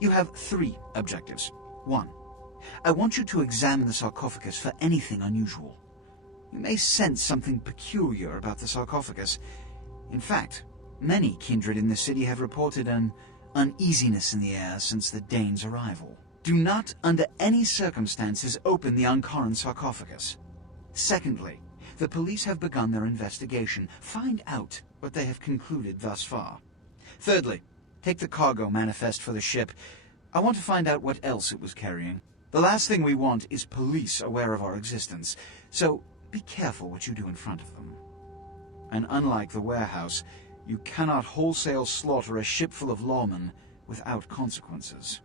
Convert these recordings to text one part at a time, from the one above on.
You have 3 objectives. 1. I want you to examine the sarcophagus for anything unusual. You may sense something peculiar about the sarcophagus. In fact, many kindred in the city have reported an uneasiness in the air since the Danes' arrival. Do not, under any circumstances, open the Ankaran sarcophagus. Secondly, the police have begun their investigation. Find out what they have concluded thus far. Thirdly, take the cargo manifest for the ship. I want to find out what else it was carrying. The last thing we want is police aware of our existence, so be careful what you do in front of them. And unlike the warehouse, you cannot wholesale slaughter a ship full of lawmen without consequences.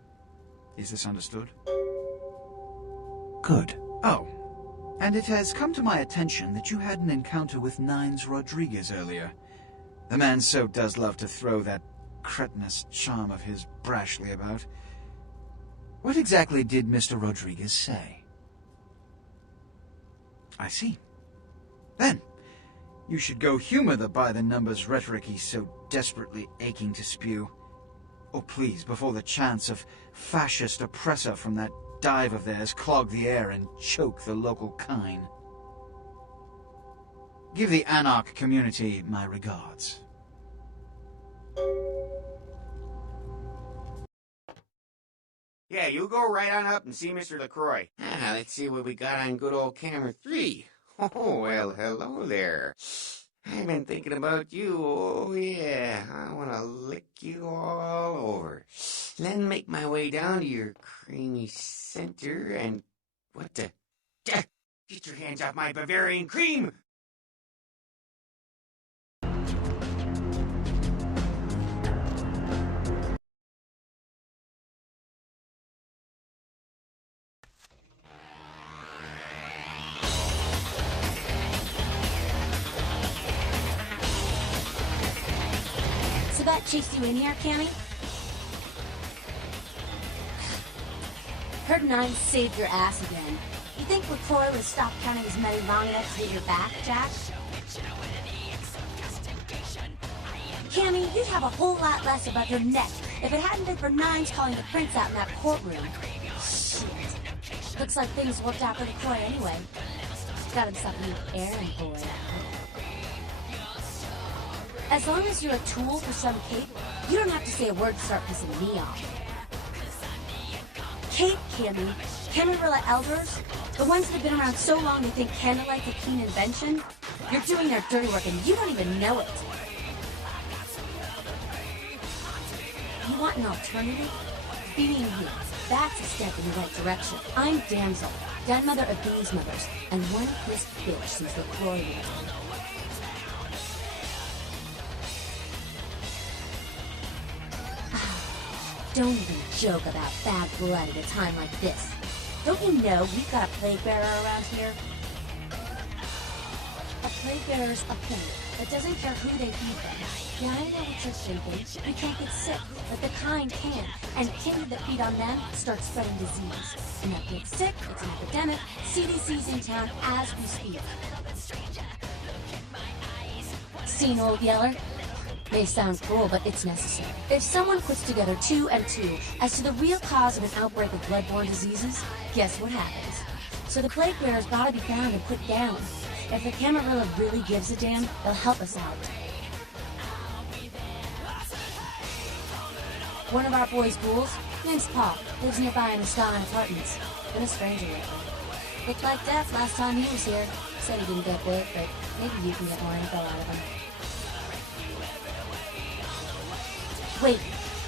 Is this understood? Good. Oh, and it has come to my attention that you had an encounter with Nines Rodriguez earlier. The man so does love to throw that cretinous charm of his brashly about. What exactly did Mr. Rodriguez say? I see. Then, you should go humor the by-the-numbers rhetoric he's so desperately aching to spew. Oh, please, before the chance of fascist oppressor from that dive of theirs clog the air and choke the local kine. Give the Anarch community my regards. Yeah, you go right on up and see Mr. LaCroix. Let's see what we got on good old camera 3. Oh, well, hello there. I've been thinking about you, oh yeah. I want to lick you all over. Then make my way down to your creamy center and... What the... Get your hands off my Bavarian cream! That chased you in here, Cammy? Heard Nines saved your ass again. You think LaCroix would stop counting as many long necks to get your back, Jack? Cammy, you'd have a whole lot less above your neck if it hadn't been for Nines calling the prince out in that courtroom. Shit. Looks like things worked out for LaCroix anyway. Got himself a new errand boy. As long as you're a tool for some cape, you don't have to say a word to start pissing me off. Cape, Cammy. Camarilla elders? The ones that have been around so long they think candlelight's a keen invention? You're doing their dirty work and you don't even know it. You want an alternative? Being here. That's a step in the right direction. I'm Damsel, grandmother of these mothers, and one pissed bitch since LaCroix was. Don't even joke about bad blood at a time like this. Don't you know we've got a plague bearer around here? A plague bearer's a plague that doesn't care who they feed them. Yeah, I know what you're thinking. We can't get sick, but the kind can. And kindred that feed on them start spreading disease. And that gets sick, it's an epidemic. CDC's in town as we speak. Seen Old Yeller? May sound cruel, but it's necessary. If someone puts together 2 and 2 as to the real cause of an outbreak of bloodborne diseases, guess what happens? So the plague bearer's gotta be found and put down. If the Camarilla really gives a damn, they'll help us out. One of our boys' ghouls, name's Paul, lives nearby in the Stalin Apartments. Been a stranger lately. Looked like death last time he was here. Said he didn't get bit, but maybe you can get more info out of him. Wait,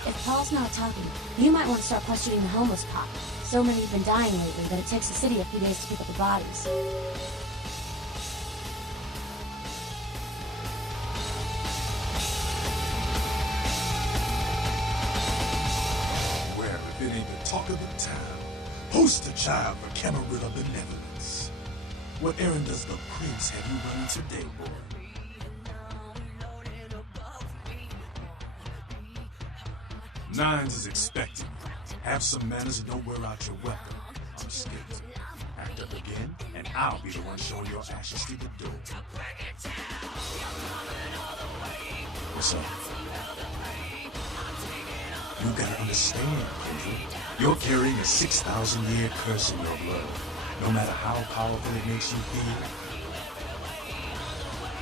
if Paul's not talking, you might want to start questioning the homeless cop. So many have been dying lately that it takes the city a few days to pick up the bodies. Well, if it ain't the talk of the town, poster child for Camarilla benevolence. What errand does the prince have you running today, boy? Nines is expecting you. Have some manners and don't wear out your weapon. I'm scared. Act up again, and I'll be the one showing your ashes through the door. What's up? You gotta understand, Kendrick. You're carrying a 6,000-year curse in your blood. No matter how powerful it makes you feel,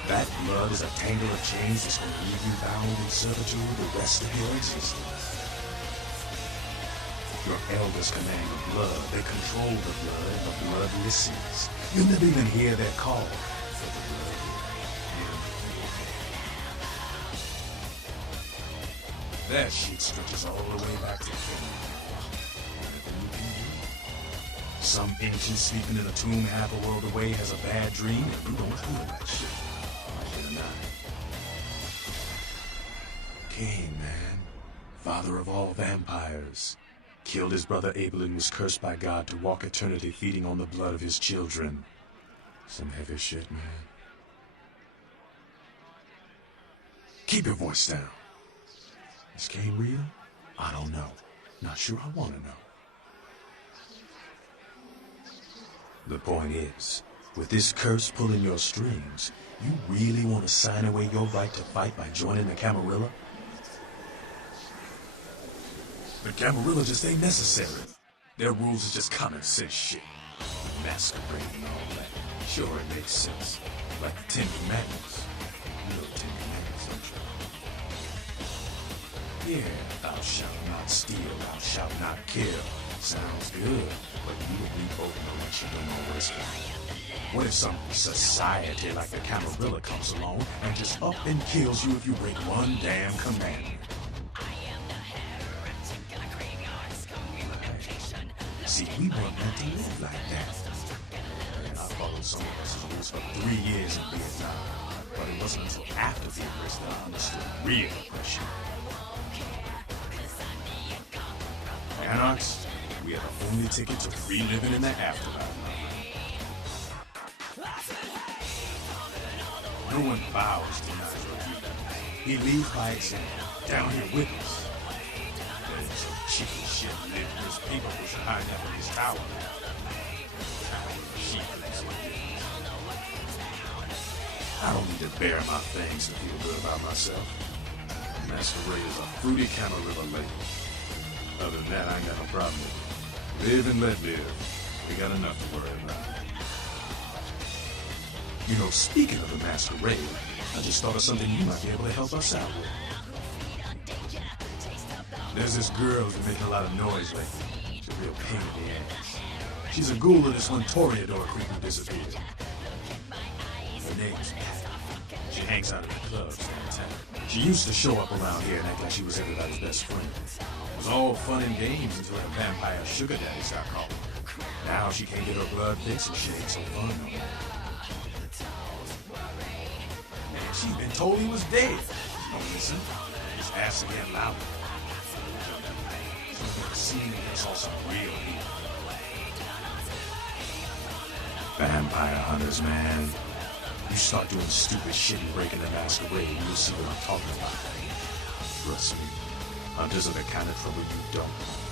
that blood is a tangle of chains that's gonna leave you bound in servitude the rest of your existence. Your elders command the blood. They control the blood, and the blood listens. You'll never even hear their call. But the blood will. That shit stretches all the way back to King. Nothing you can do. Some ancient sleeping in a tomb half a world away has a bad dream, and you don't feel that shit. Like it or not. Cain, man. Father of all vampires. Killed his brother Abel and was cursed by God to walk eternity feeding on the blood of his children. Some heavy shit, man. Keep your voice down. Is Cain real? I don't know. Not sure I want to know. The point is, with this curse pulling your strings, you really want to sign away your right to fight by joining the Camarilla? The Camarilla just ain't necessary. Their rules is just common sense shit. Masquerade and all that. Sure, it makes sense. Like the 10 Commandments. You know 10 Commandments, don't you? Yeah, thou shalt not steal, thou shalt not kill. Sounds good, but you and me both know that you don't always fly. What if some society like the Camarilla comes along and just up and kills you if you break one damn commandment? See, we weren't meant to live like that. And I followed someone else's rules for 3 years in Vietnam. But it wasn't until after the arrest that I understood real oppression. Anarchs, we are the only ticket to free living in the afterlife. No one vows to not forgive. He leads by example, down here with us. There's some chicken shit living this people who should hide up in his tower. I don't need to bare my fangs to feel good about myself. Masquerade is a fruity Camarilla lady. Other than that, I ain't got no problem with it. Live and let live. We got enough to worry about. You know, speaking of the Masquerade, I just thought of something you might be able to help us out with. There's this girl who's making a lot of noise lately. She's a real pain in the ass. She's a ghoul of this one Toreador creep who disappeared. Her name's Pat. She hangs out at the clubs downtown. She used to show up around here and act like she was everybody's best friend. It was all fun and games until her vampire sugar daddy stopped calling. Now she can't get her blood fixed and she ain't so fun no more. And she's been told he was dead. She don't listen. Just asks again louder. She's never seen it. It's all some real evil. Vampire hunters, man. You start doing stupid shit and breaking the Masquerade, you'll see what I'm talking about. Trust me, hunters are the kind of trouble you don't want.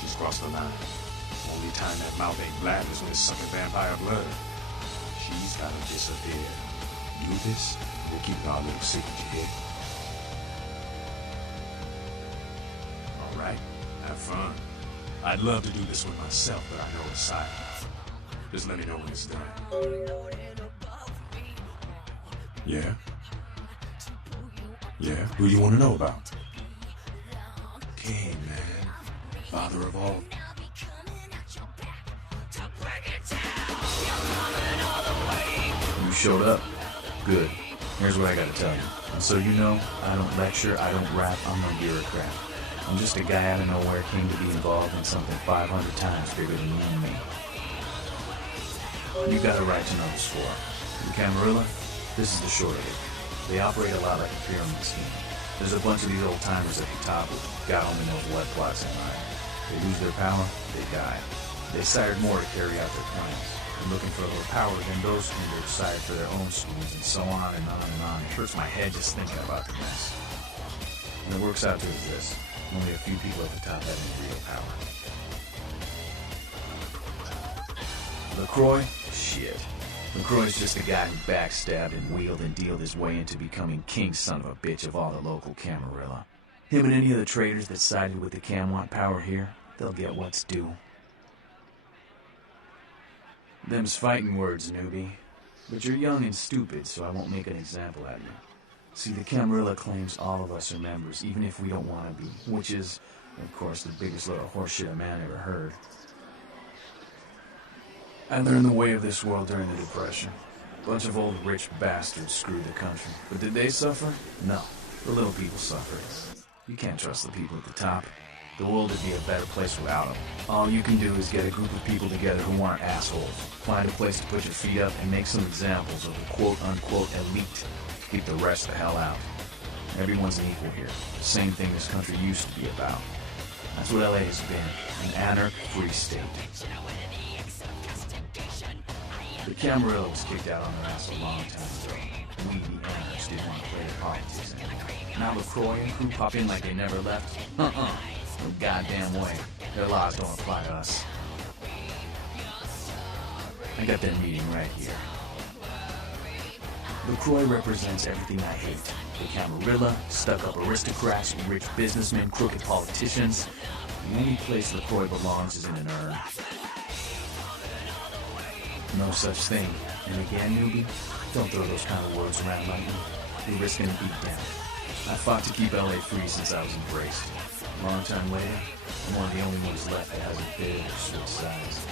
She's crossed the line. Only time that mouth ain't black is when it's sucking vampire blood. She's gotta disappear. Do this, we'll keep our little secret, you hear? Alright, have fun. I'd love to do this one myself, but I know it's silent. Just let me know when it's done. Yeah? Yeah? Who you want to know about? Cain, man. Father of all. You showed up. Good. Here's what I gotta tell you. And so you know, I don't lecture, I don't rap, I'm no bureaucrat. I'm just a guy out of nowhere came to be involved in something 500 times bigger than you and me. You got a right to know the score. The Camarilla, this is the short of it. They operate a lot like a pyramid scheme. There's a bunch of these old timers at the top with God only knows what plots in mind. They lose their power, they die. They sired more to carry out their plans. And looking for a little power, then those kindred sired for their own schemes, and so on and on and on. It hurts my head just thinking about the mess. And it works out to is this. Only a few people at the top have any real power. LaCroix? Shit. LaCroix's just a guy who backstabbed and wheeled and dealed his way into becoming king son of a bitch of all the local Camarilla. Him and any of the traitors that sided with the Cam want power here, they'll get what's due. Them's fighting words, newbie. But you're young and stupid, so I won't make an example out of you. See, the Camarilla claims all of us are members, even if we don't want to be, which is, of course, the biggest load of horseshit a man ever heard. I learned the way of this world during the Depression. A bunch of old rich bastards screwed the country. But did they suffer? No. The little people suffered. You can't trust the people at the top. The world would be a better place without them. All you can do is get a group of people together who aren't assholes. Find a place to put your feet up and make some examples of the quote-unquote elite. Keep the rest the hell out. Everyone's an equal here. The same thing this country used to be about. That's what LA has been. An anarch-free state. The Camarilla was kicked out on their ass a long time ago. We, the anarchists, didn't want to play their politics anymore. Now LaCroix and crew pop in like they never left? No goddamn way. Their laws don't apply to us. I got their meeting right here. LaCroix represents everything I hate. The Camarilla, stuck-up aristocrats, rich businessmen, crooked politicians. The only place LaCroix belongs is in an urn. No such thing. And again, newbie, don't throw those kind of words around like me. You're risking a beat down. I fought to keep LA free since I was embraced. A long time later, I'm one of the only ones left that hasn't bid or switched sides.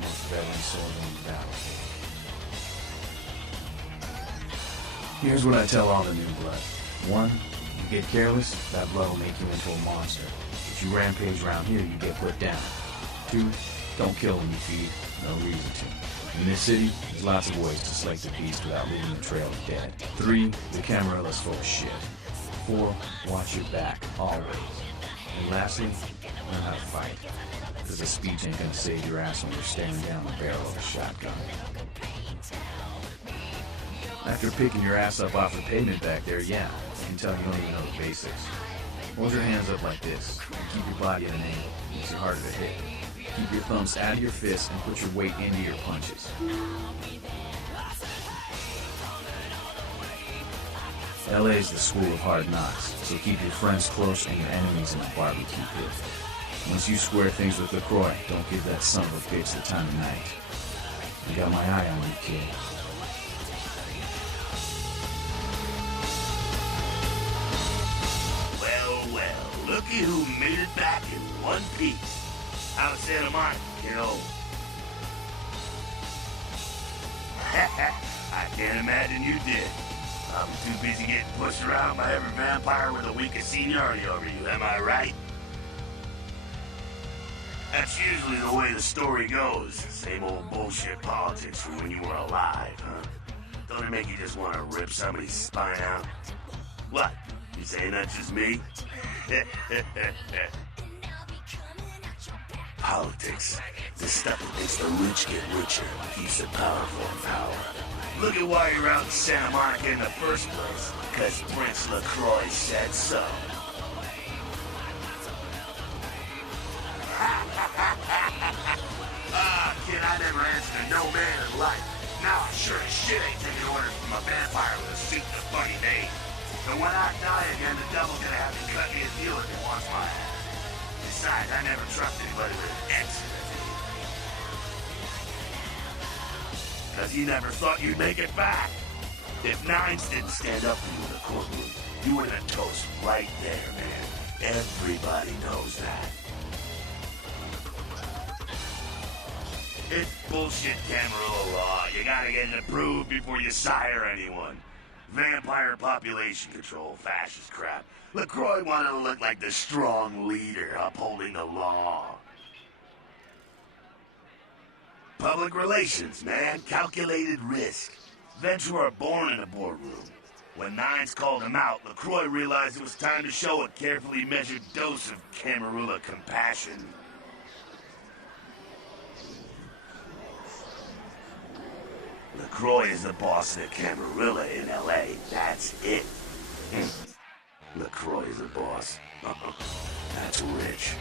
Most veteran soldier in battle. Here's what I tell all the new blood. 1, you get careless, that blood will make you into a monster. If you rampage around here, you get put down. 2, don't kill when you feed. No reason to. In this city, there's lots of ways to slake the beast without leaving the trail of dead. 3, the Camarilla's full of shit. 4, watch your back, always. And lastly, learn how to fight. Because a speech ain't gonna save your ass when you're staring down the barrel of a shotgun. After picking your ass up off the pavement back there, yeah, I can tell you don't even know the basics. Hold your hands up like this, and keep your body at an angle. It makes it harder to hit. Keep your thumbs out of your fists and put your weight into your punches. LA's the school of hard knocks, so keep your friends close and your enemies in a barbecue pit. Once you square things with LaCroix, don't give that son of a bitch the time of night. I got my eye on you, kid. Well, looky who made it back in one piece. Out of Santa Monica, you know. I can't imagine you did. I'm too busy getting pushed around by every vampire with the weakest seniority over you, am I right? That's usually the way the story goes. Same old bullshit politics from when you were alive, huh? Don't it make you just want to rip somebody's spine out? What? You saying that's just me? Politics. The stuff that makes the rich get richer, keeps the powerful in power. Look at why you're out in Santa Monica in the first place. Because Prince LaCroix said so. Kid, I never answered to no man in life. Now I sure as shit ain't taking orders from a vampire with a suit and a funny name. And when I die again, the devil's gonna have to cut me a deal if he wants my ass. Besides, I never trust anybody with an exit. Because you never thought you'd make it back. If Nines didn't stand up for you in the courtroom, you would have been toast right there, man. Everybody knows that. It's bullshit Camarilla law. You gotta get it approved before you sire anyone. Vampire population control, fascist crap. LaCroix wanted to look like the strong leader upholding the law. Public relations, man. Calculated risk. Vets who are born in a boardroom. When Nines called him out, LaCroix realized it was time to show a carefully measured dose of Camarilla compassion. LaCroix is the boss of the Camarilla in L.A. That's it. LaCroix is the boss. That's rich.